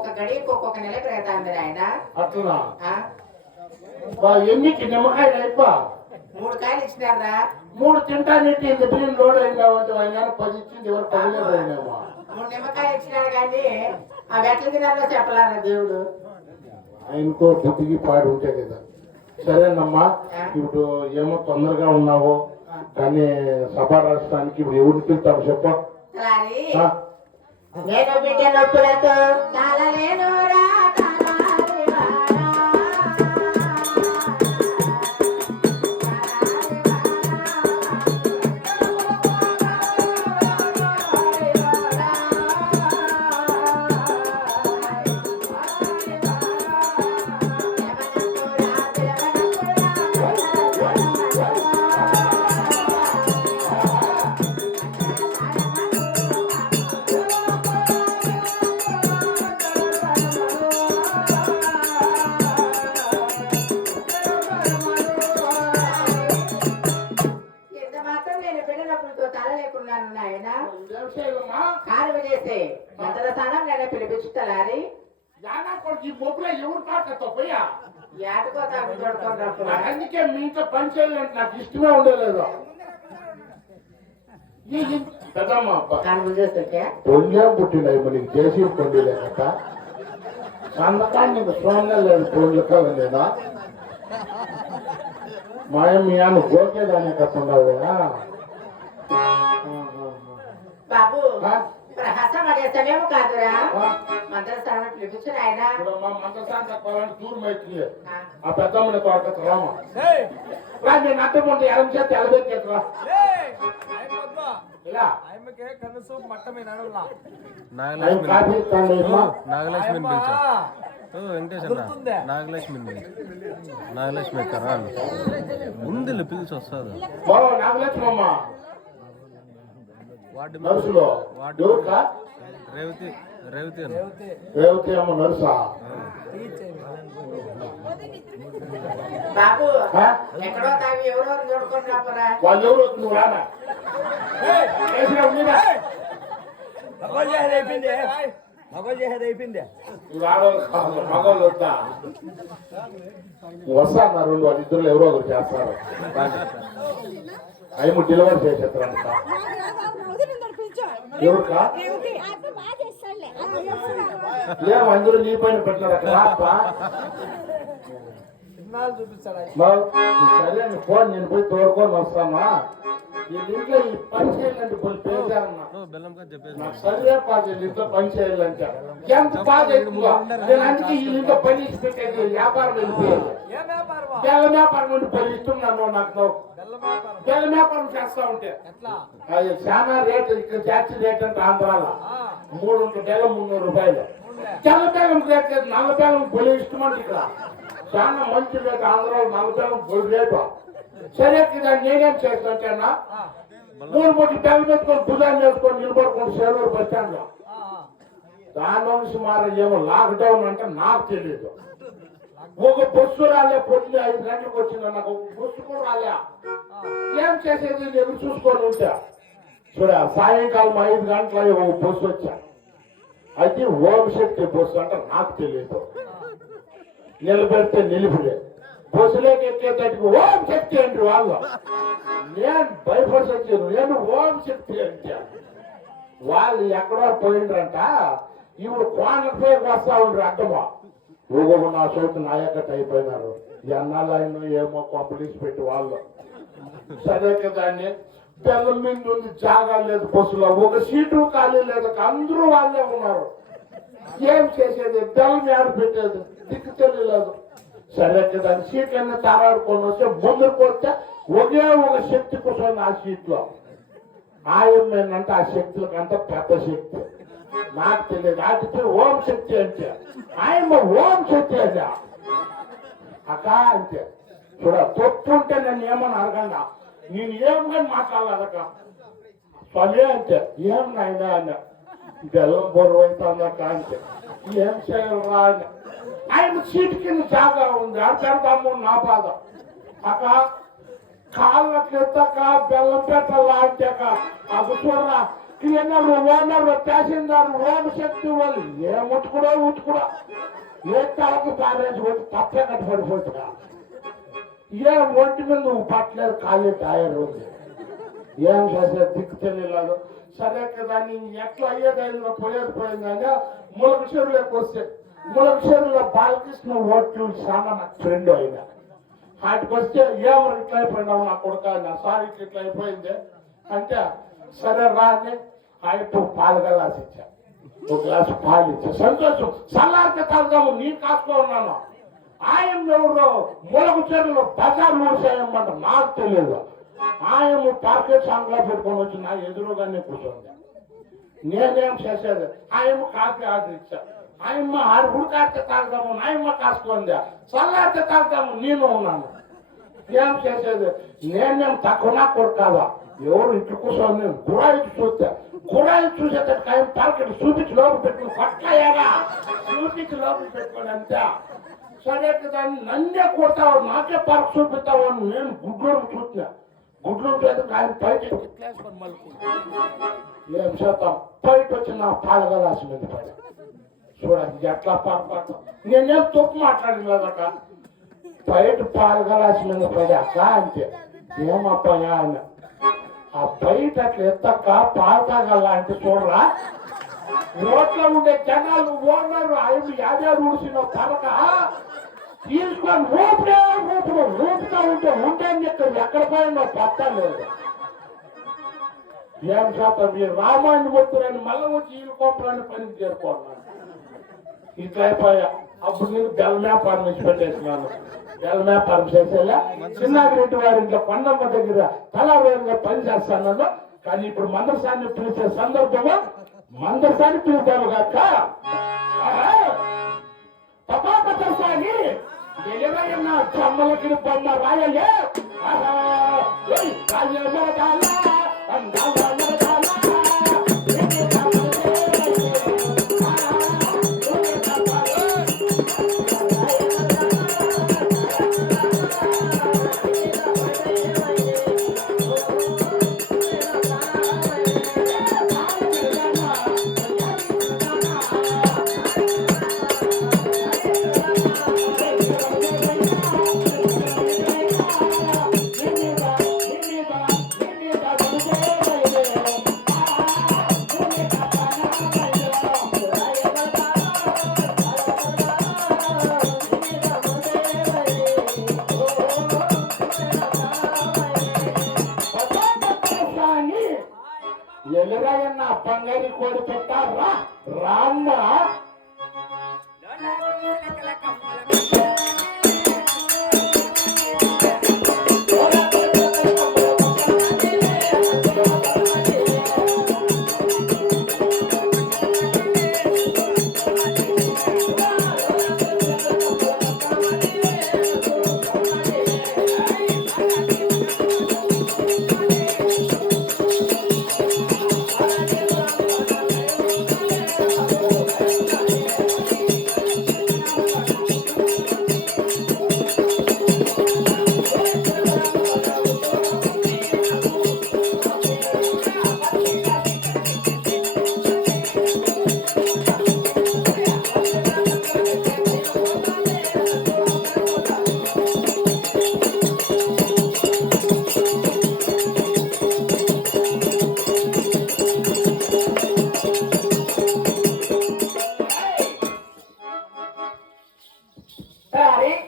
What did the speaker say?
ఒక్కొక్క గడికి ఒక్కొక్క నెల పెడతాంది ఆయన. అట్లా ఎన్నికి నిమ్మకాయలు అయిపో 3 కాయలు ఇచ్చినారా? 3 తింటానంటే ఇంత బియ్యం లోడ్ అయిందా అంటే ఆయన 10 ఇచ్చింది ఎవరు 10 పోయినామా 3 నిమ్మకాయలు ఇచ్చినారు కానీ ఆ వెట్లకి దానిలో చెప్పలారా దేవుడు. ఆయనతో బుద్ధికి పాడు ఉంటే కదా. సరేనమ్మా, ఇప్పుడు ఏమో తొందరగా ఉన్నావు కానీ సభా రాష్ట్రానికి ఇప్పుడు ఎవరికి వెళ్తావు చెప్పు. నేను బిడ్డ నొప్పులతో తాళలేను రా పిలిపించుతారి అందుకే మీతో పని చేయాలంటే నాకు ఇష్టమే ఉండలేదు. పెద్దమ్మా పొందే పుట్టినాయి మనకి చేసి పొంది లేక సందకాన్ని నీకు సోన్నే లేదు పొండ్లు కదా లేదా మీ అన్న గోకేదానే కట్టుండవు బాబు హస్తమేమో కాదురా మంత్రస్థానం పిలిపించిన ఆయన మంత్రస్థానం చెప్పాలంటే దూరం అవుతుంది. ఆ పెద్దమ్మని తోట రామా నేను అడ్డముంటే ఎడం చేతి ఎలబెట్టేట్రా నాగలక్ష్మిని పిలిచా వెంకటేష్ అన్న నాగలక్ష్మి ఎక్కరా ఉంది పిలిచి వస్తారు. నాగలక్ష్మి అమ్మ రేవతి అమ్మ నర్సా బాబు ఎక్కడో తాగి ఎవరో చూడుకొని రాపరా వాళ్ళు ఎవరు నువ్వు రానా మగవాళ్ళు వస్తా అన్నారు వాళ్ళిద్దరు ఎవరో ఒకరు చేస్తారు. అయ్యి డెలివరీ చేసేస్తారంట ఎవరుకా లేవు అందరూ నీ పైన పెట్టినారు అక్కడ సరే ఫోన్ నేను పోయి తోడుకొని వస్తామా ఇంట్లో ఈ పని చేయాలంటే కొన్ని పేసారన్నా నాకు సరే పాజ ఇంట్లో పని చేయాలంటే ఎంత బాధ ఎక్కువ నేను అందుకే ఈ ఇంట్లో పని పెట్టేది వ్యాపారం వెళ్ళిపోయేది. బెల్ల వ్యాపారం ఉండి పని ఇస్తున్నాను నాకు బెల్ల వ్యాపారం చేస్తా ఉంటే అది చాలా రేట్ ఇక్కడ జాస్తి రేట్ అంటే ఆంధ్రాలో 300 బెల్లం 300 రూపాయలు. తెల్ల బెల్లం రేట్ నల్ల బెల్లం పొలి ఇష్టమంటే ఇక్కడ చాలా మంచి రేటు ఆంధ్రాలో నల్ల బెల్లం పొలి రేటు. సరే కదా నేనేం చేస్తాంటేనా 3 బెల్లం పెట్టుకొని భుజాన్ని వేసుకొని నిలబడుకొని సేవలు బస్ స్టాండ్ లో దాని సుమారు ఏమో లాక్డౌన్ అంటే నాకు తెలియదు. ఒక బస్సు రాలే పొద్దున్న 5 గంటలకు వచ్చింది నాకు బస్సు కూడా రాలే. ఏం చేసేది నేను చూసుకొని ఉంటా చూడ సాయంకాలం 5 గంటల ఒక బస్సు వచ్చా. అయితే ఓం శక్తి బస్సు అంటే నాకు తెలియదు. నిలబెడితే నిలిపిలే బస్సులోకి ఎక్కేటట్టుకు ఓం శక్తి అంటే వాళ్ళు నేను భయపడి వచ్చాను. నేను ఓం శక్తి అంటే వాళ్ళు ఎక్కడో పోయిండ్రంట. ఇప్పుడు కోనపేరుకు వస్తా ఉండ్రు అడ్డమా ఊగో నా చోటు నాయకట్ అయిపోయినారు. ఎన్నాళ్ళు ఆయన ఏమో కంపెనీస్ పెట్టి వాళ్ళు సరే కదా అని బెల్లం మీద ఉంది జాగా లేదు బస్సులో ఒక సీటు ఖాళీ లేదు అందరూ వాళ్ళే ఉన్నారు. ఏం చేసేది బెల్లం ఏడు పెట్టేది దిక్కు తెలియలేదు. సరే కదా సీట్లన్నీ తారాడుకొని వస్తే ముందుకు వస్తే ఒకే ఒక శక్తి కూర్చొని ఆ సీట్లో ఆయనంటే ఆ శక్తులకంటే పెద్ద శక్తి నాకు తెలియదు. అది ఓం శక్తి అంటే ఆయన ఓం శక్తి అంటే అక్క అంతే చూడ తొత్తుంటే నన్ను ఏమని అడగండా నేను ఏం కానీ మాట్లాడాలక స్వామి అంటే ఏం నాయన అన్న బెల్లం బొర్ర అవుతుందక్క అంటే ఏం చేయాలరా అని ఆయన సీటు కింద జాగా ఉంది అర్థము నా బాధ అక్క కాళ్ళట్లెత్తక బెల్లం పెట్టాలా అంటే అది చూడరా క్లీనర్ ఓనర్ తహసీల్దార్ ఓం శక్తి వాళ్ళు ఏ ఉతుకుడా ఏ కాలకు పారేసి వచ్చి తప్పే కట్టుబడిపోతున్నా ఏ ఒంటి మీద నువ్వు పట్టలేదు ఖాళీ టైర్ ఉంది ఏం చేసే దిక్కు తెలియలేదు సరే కదా నేను ఎట్లా అయ్యేదైనా పోయేది కానీ ములక చెరువులోకి వస్తే ములక చెరువులో బాలకృష్ణ ఓట్లు చాలా నాకు ఫ్రెండ్ అయినా వాటికి వస్తే ఏమో ఇట్లా అయిపోయినావు నా కొడుక నా సార్ ఇట్లా అయిపోయింది అంటే సరే రా అని ఆయన పాలు గలాసి ఇచ్చా ఒక గ్లాసు పాలు ఇచ్చా సంతోషం సల్లారితే తాగుదాము నీ కాసుకో ఉన్నాను ఆయన ఎవరు ములక చెరువులో బజార్ మూసేయమంట నాకు తెలియదు ఆయన పార్కెట్ సాంగ్లో పెట్టుకొని వచ్చి నా ఎదురుగానే కూర్చోండి నేనేం చేసేది ఆయన కాఫీ ఆర్డర్ ఇచ్చా ఆయమ్మ ఆరు ఉడికాడితే తాగుదాము నాయమ్మ కాసుకోండి చల్లారితే తాగుదాము నేను ఉన్నాను ఏం చేసేది నేనేం తక్కువ కొడుకాదా ఎవరు ఇట్లు కూర్చొని గురాయి చూసేటట్టు ఆయన పార్కెట్ చూపించి లోపల పెట్టుకుని పట్లయ్యాగా చూపించి లోపల పెట్టుకోండి అంతే సరే కదా నన్నే కొడతావు నాకే పార్క్ చూపిస్తావు అని నేను గుడ్లూరు చూస్తున్నా గుడ్లూరు చేత ఆయన బయట ఏం చేస్తాం బయట వచ్చి నా పాలగలాసి మీద పడి చూడండి ఎట్లా పాల్పడతాం నేనేం తప్పు మాట్లాడలేదక్క బయట పాలగలాసి మీద పడాక అంతే ఏమప్పయా ఆయన ఆ బయట అట్లా ఎత్తక్క పాలు తాగల అంటే చూడరా రోడ్లో ఉండే జనాలు ఓనరు ఆయన యాదాడు ఊడిసిన పరక తీసుకొని ఊపుతా ఉంటే ఉంటేని చెప్తారు ఎక్కడ పోయినా పట్టలేదు ఏం శాతం మీరు రామాయణ మొత్తులని మళ్ళీ వచ్చి వీళ్ళు కోపలని పని చేరుకోన్నాను ఇట్లా అయిపోయా అప్పుడు నేను బెల్ వ్యాపారం ఇచ్చి పెట్టేసినాను బెల్ వ్యాపారం చేసేలా చిన్నారెడ్డి వారి ఇంట్లో కొండమ్మ దగ్గర కళావేరంగా పని చేస్తాను కానీ ఇప్పుడు మందరసాన్ని పిలిచే సందర్భంలో మందరసాన్ని పిలుద్దాము కాక తపాపసాని ఎలివైన చమ్మలకి బొమ్మ రాయలే ఎలురాయన్న బంగారి కోడి పెట్టారా రామ్మ Daddy.